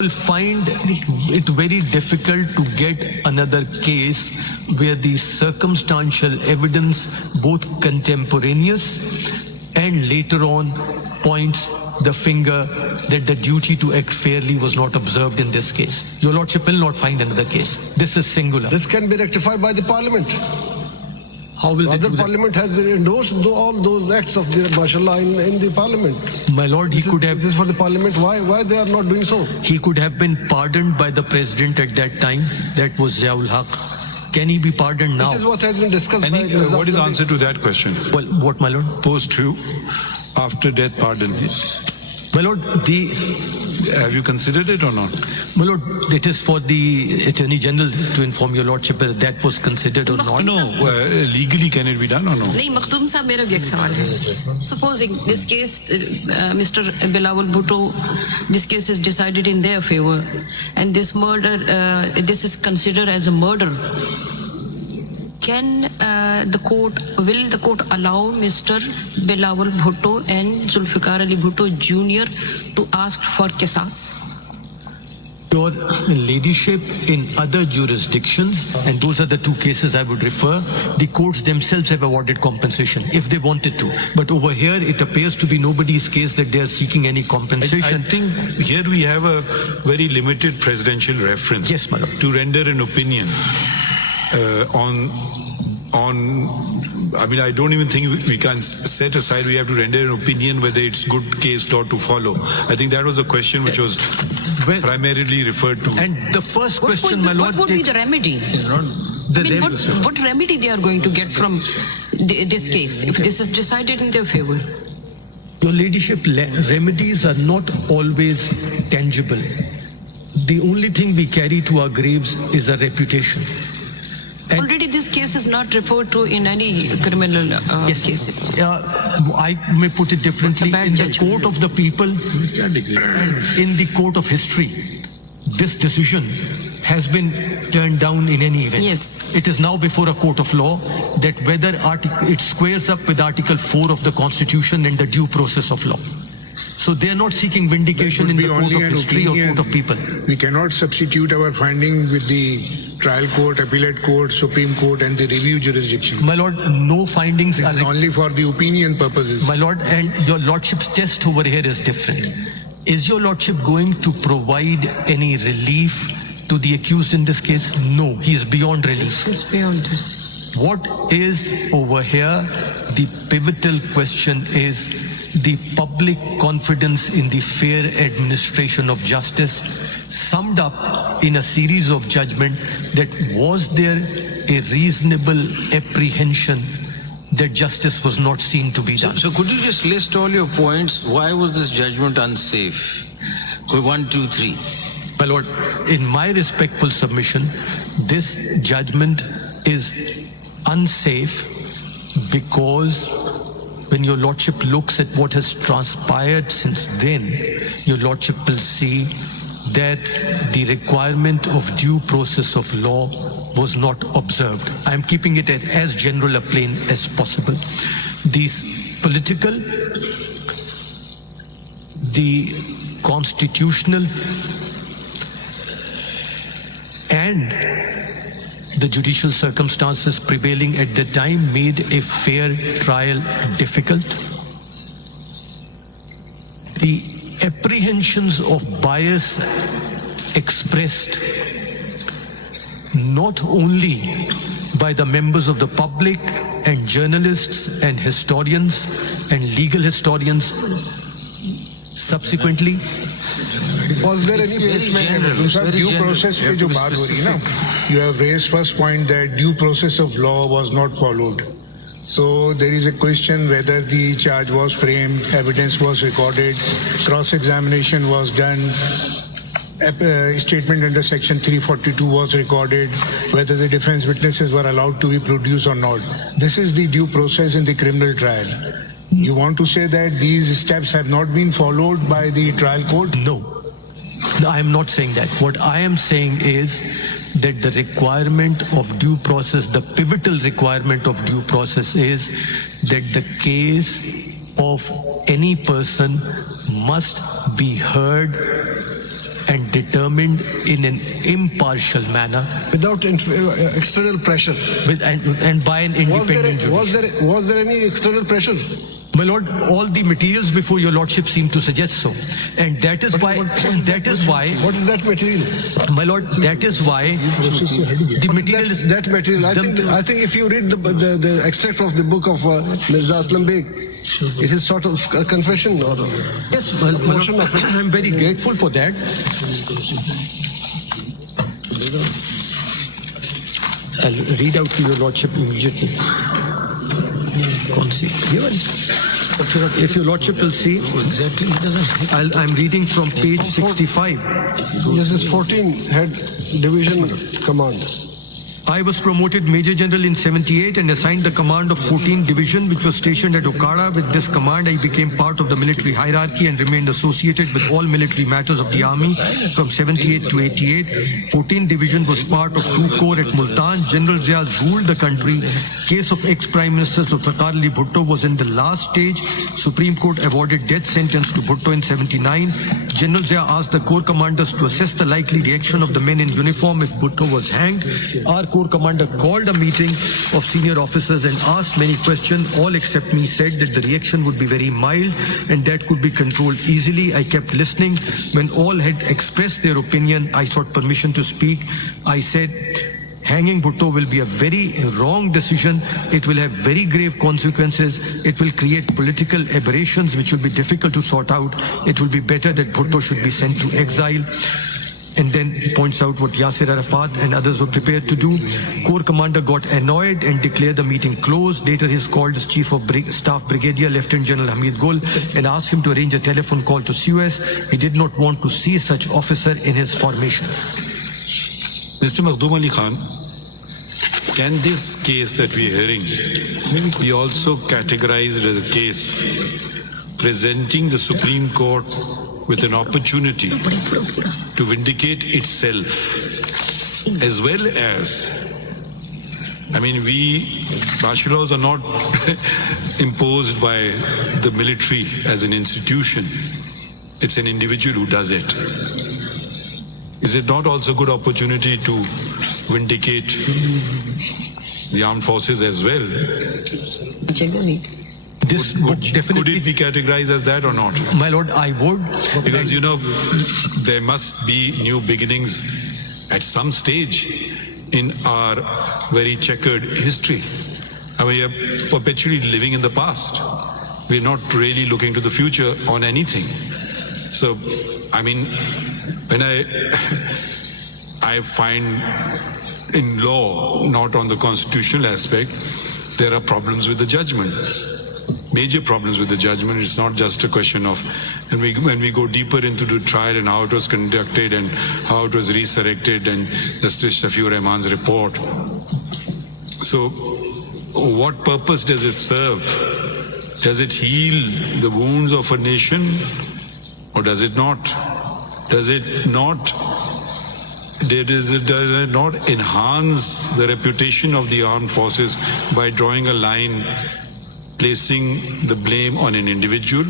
will find it very difficult to get another case where the circumstantial evidence, both contemporaneous and later on, points the finger that the duty to act fairly was not observed in this case. Your Lordship will not find another case. This is singular. This can be rectified by the Parliament. How will Other they do that? Parliament has endorsed all those acts of the martial law in the Parliament. My Lord, he could have... This is for the Parliament. Why they are not doing so? He could have been pardoned by the President at that time. That was Ziaul Haq. Can he be pardoned now? This is what has been discussed by... What is the answer to that question? Well, what, my Lord? Post true, after death pardon. My Lord, Have you considered it or not? My Lord, it is for the Attorney General to inform your Lordship whether that was considered or not. No, legally can it be done or no? नहीं मखदूम साहब मेरा भी एक सवाल है. Supposing this case, Mr. Bilawal Bhutto, this case is decided in their favor, and this murder, this is considered as a murder. Will the court allow Mr. Bilawal Bhutto and Zulfikar Bhutto Jr. to ask for qisas? Your Ladyship, in other jurisdictions, and those are the two cases I would refer, the courts themselves have awarded compensation if they wanted to. But over here, it appears to be nobody's case that they are seeking any compensation. I think here we have a very limited presidential reference. Yes, my Lord. To render an opinion I mean, I don't even think we can set aside, we have to render an opinion whether it's good case law to follow. I think that was a question which was primarily referred to. And the first question, my Lord, what would be the remedy? What remedy they are going to get from this case if this is decided in their favor? Your Ladyship, remedies are not always tangible. The only thing we carry to our graves is a reputation. And already this case is not referred to in any criminal cases. I may put it differently. In the court of the people and in the court of history, this decision has been turned down in any event. Yes. It is now before a court of law that whether it squares up with Article 4 of the Constitution and the due process of law. So they are not seeking vindication in the court of history or court of people. We cannot substitute our finding with the trial court, appellate court, Supreme Court and the review jurisdiction. My Lord, no findings This are... is only for the opinion purposes. My Lord, and your Lordship's test over here is different. Is your Lordship going to provide any relief to the accused in this case? No, he is beyond relief. It's beyond this. What is over here, the pivotal question is the public confidence in the fair administration of justice, summed up in a series of judgment that was there a reasonable apprehension that justice was not seen to be done. So could you just list all your points? Why was this judgment unsafe? 1, 2, 3. My Lord, in my respectful submission, this judgment is unsafe because when your Lordship looks at what has transpired since then, your Lordship will see that the requirement of due process of law was not observed. I am keeping it at as general a plane as possible. These political, the constitutional, and the judicial circumstances prevailing at the time made a fair trial difficult. The apprehensions of bias expressed not only by the members of the public and journalists and historians and legal historians subsequently. Was there any due process पे जो बात हो रही है ना, you have raised first point that due process of law was not followed. So there is a question whether the charge was framed, evidence was recorded, cross-examination was done, statement under section 342 was recorded, whether the defense witnesses were allowed to be produced or not. This is the due process in the criminal trial. You want to say that these steps have not been followed by the trial court? No. I am not saying that. What I am saying is that the requirement of due process, the pivotal requirement of due process is that the case of any person must be heard and determined in an impartial manner without external pressure. and by an independent judiciary. Was there any external pressure? My Lord, all the materials before your Lordship seem to suggest so. And that is why, What is that material? my Lord, that is why the material is... That material. I think if you read the extract of the book of Mirza Aslam Beg, it is sort of a confession or Yes, my motion Lord, of it. I'm very grateful for that. I'll read out to your Lordship immediately. If your Lordship will see, I'm reading from page 65. This is 14 head division command. I was promoted Major General in 78 and assigned the command of 14 Division, which was stationed at Okada. With this command, I became part of the military hierarchy and remained associated with all military matters of the army from 78 to 88. 14 Division was part of 2 Corps at Multan. General Zia ruled the country. Case of ex-Prime Minister Zulfikar Bhutto was in the last stage. Supreme Court awarded death sentence to Bhutto in 79. General Zia asked the Corps commanders to assess the likely reaction of the men in uniform if Bhutto was hanged. Our Corps commander called a meeting of senior officers and asked many questions. All except me said that the reaction would be very mild and that could be controlled easily. I kept listening. When all had expressed their opinion, I sought permission to speak. I said, hanging Bhutto will be a very wrong decision. It will have very grave consequences. It will create political aberrations which will be difficult to sort out. It will be better that Bhutto should be sent to exile. And then he points out what Yasser Arafat and others were prepared to do. Corps commander got annoyed and declared the meeting closed. Later, he called his Chief of Staff Brigadier Lieutenant General Hamid Gul and asked him to arrange a telephone call to COS. He did not want to see such officer in his formation. Mr. Makhdoom Ali Khan, can this case that we are hearing be also categorized as a case presenting the Supreme Court with an opportunity to vindicate itself, as well as, martial laws are not imposed by the military as an institution. It's an individual who does it. Is it not also a good opportunity to vindicate the armed forces as well? This book definitely... Could it be categorized as that or not? My Lord, I would. Because, there must be new beginnings at some stage in our very checkered history. We are perpetually living in the past. We're not really looking to the future on anything. So, when I find in law, not on the constitutional aspect, there are problems with the judgments. Major problems with the judgment. It's not just a question of, and when we go deeper into the trial and how it was conducted and how it was resurrected and Justice Shafiur Rahman's report. So, what purpose does it serve? Does it heal the wounds of a nation or does it not? Does it not enhance the reputation of the armed forces by drawing a line, placing the blame on an individual?